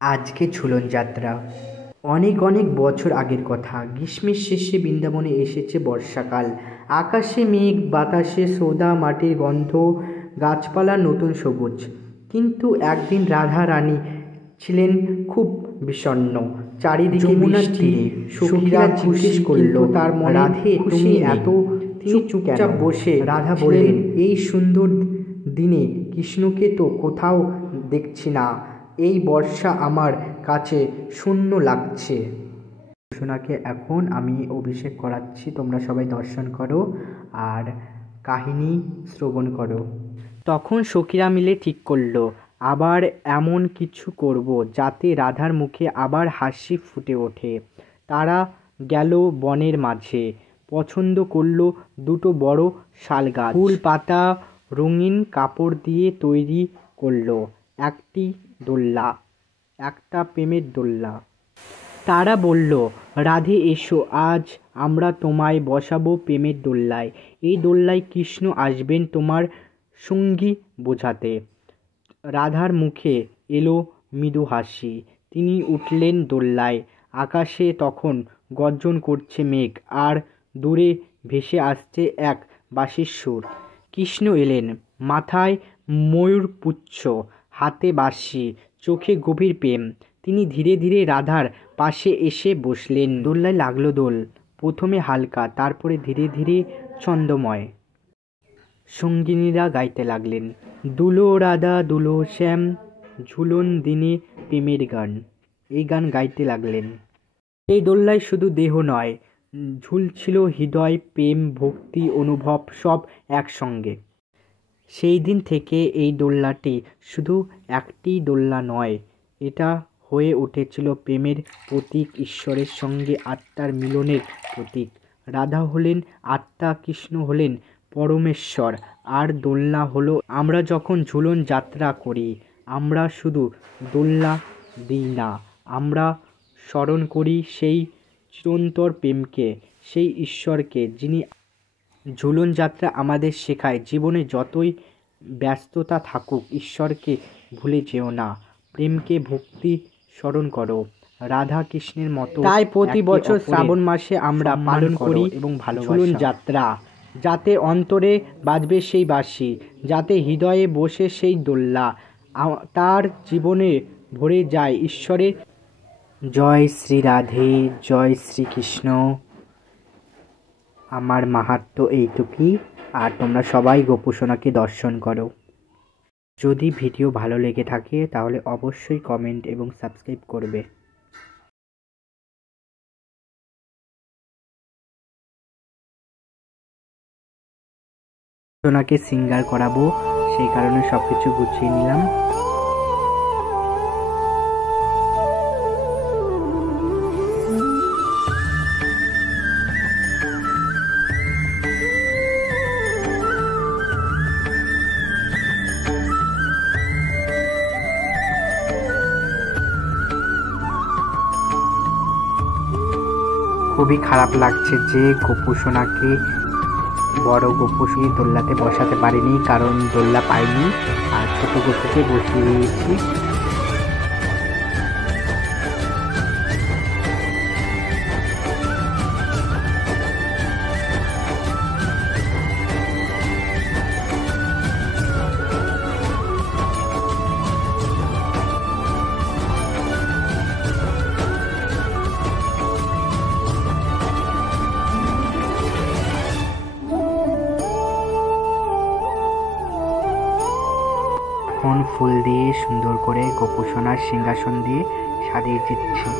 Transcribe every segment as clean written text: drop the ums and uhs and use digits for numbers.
আজকে ঝুলন যাত্রা। অনেক অনেক বছর আগের কথা। গ্রীষ্মের শেষে বৃন্দাবনে এসেছে বর্ষাকাল। আকাশে মেঘ, বাতাসে সোদা মাটির গন্ধ, গাছপালার নতুন সবুজ। কিন্তু একদিন রাধা রানী ছিলেন খুব বিষণ্ণ। চারিদিকে যমুনার তীরে সখীরা জিজ্ঞেস করল, তার মনে রাধে তুমি এত চুপচাপ বসে? রাধা বললেন, এই সুন্দর দিনে কৃষ্ণকে তো কোথাও দেখছি না। এই বর্ষা আমার কাছে শূন্য লাগছে। সোনাকে এখন আমি অভিষেক করাচ্ছি, তোমরা সবাই দর্শন করো আর কাহিনী শ্রবণ করো। তখন সখীরা মিলে ঠিক করলো, আবার এমন কিছু করব যাতে রাধার মুখে আবার হাসি ফুটে ওঠে। তারা গেল বনের মাঝে, পছন্দ করলো দুটো বড় শাল গাছ। ফুল পাতা রঙিন কাপড় দিয়ে তৈরি করলো একটি দোলনা, একটা প্রেমের দোলনা। তারা বলল, রাধে এসো, আজ আমরা তোমায় বসাবো প্রেমের দোলনায়। এই দোলনায় কৃষ্ণ আসবেন তোমার সঙ্গী বোঝাতে। রাধার মুখে এলো মৃদু হাসি, তিনি উঠলেন দোলনায়। আকাশে তখন গর্জন করছে মেঘ, আর দূরে ভেসে আসছে এক বাঁশির সুর। কৃষ্ণ এলেন, মাথায় ময়ূরপুচ্ছ, হাতে বাঁশি, চোখে গভীর প্রেম। তিনি ধীরে ধীরে রাধার পাশে এসে বসলেন। দোলনায় লাগলো দোল, প্রথমে হালকা, তারপরে ধীরে ধীরে ছন্দময়। সঙ্গিনীরা গাইতে লাগলেন, দুলো রাধা দুলো শ্যাম, ঝুলন দিনে প্রেমের গান। এই গান গাইতে লাগলেন। এই দোলনায় শুধু দেহ নয়, ঝুলছিল হৃদয়, প্রেম, ভক্তি, অনুভব সব একসঙ্গে। সেই দিন থেকে এই দোলনাটি শুধু একটি দোলনা নয়, এটা হয়ে উঠেছিল প্রেমের প্রতীক, ঈশ্বরের সঙ্গে আত্মার মিলনের প্রতীক। রাধা হলেন আত্মা, কৃষ্ণ হলেন পরমেশ্বর, আর দোলনা হলো আমরা। যখন ঝুলন যাত্রা করি, আমরা শুধু দোলনা দিই না, আমরা স্মরণ করি সেই চিরন্তর প্রেমকে, সেই ঈশ্বরকে, যিনি। ঝুলন যাত্রা আমাদের শেখায়, জীবনে যতই ব্যস্ততা থাকুক, ঈশ্বরকে ভুলে যেও না, প্রেমকে, ভক্তি স্মরণ করো, রাধা কৃষ্ণের মতো। তাই প্রতি বছর শ্রাবণ মাসে আমরা পালন করি এবং ঝুলন যাত্রা, যাতে অন্তরে বাজবে সেই বাঁশি, যাতে হৃদয়ে বসে সেই দোলনা, তার জীবনে ভরে যায় ঈশ্বরের। জয় শ্রী রাধে, জয় শ্রীকৃষ্ণ। আমার মাহাত্ম্য এইটুকুই, আর তোমরা সবাই গোপুসোনাকে দর্শন করো। যদি ভিডিও ভালো লেগে থাকে তাহলে অবশ্যই কমেন্ট এবং সাবস্ক্রাইব করবে। সোনাকে সিঙ্গার করাবো, সেই কারণে সবকিছু গুছিয়ে নিলাম। খুবই খারাপ লাগছে যে গোপুসোনাকে, বড় গোপুসোনা দোলনাতে বসাতে পারিনি, কারণ দোলনা পাইনি, আর ছোট গোপুকে বসিয়ে দিয়েছি। এখন ফুল দিয়ে সুন্দর করে গোপুসোনার সিংহাসন দিয়ে সাজিয়ে দিচ্ছি।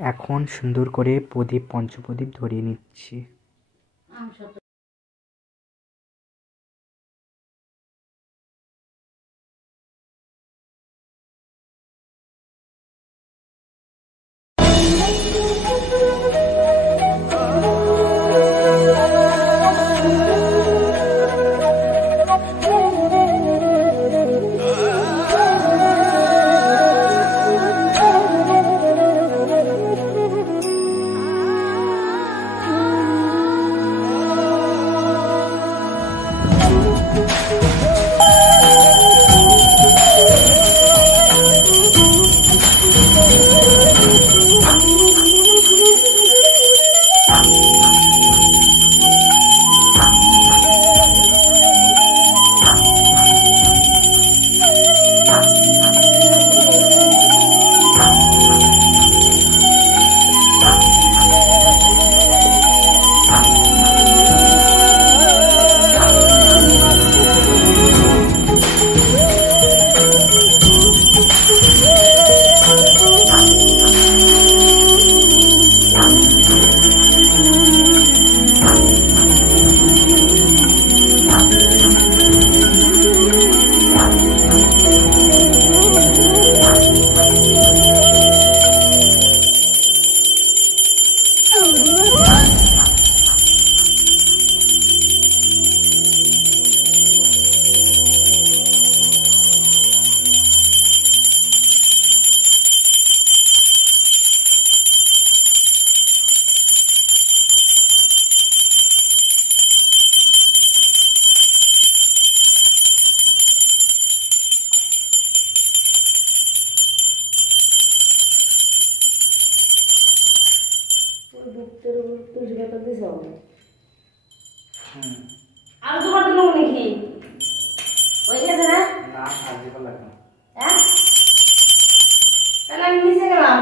এখন সুন্দর করে প্রদীপ পঞ্চপ্রদীপ ধরিয়ে নিচ্ছি। আর তোমার তো লোক নাকি হয়ে গেছে না? না, আর দিব লাগবে। হ্যাঁ, তাহলে আমি নিচে গেলাম।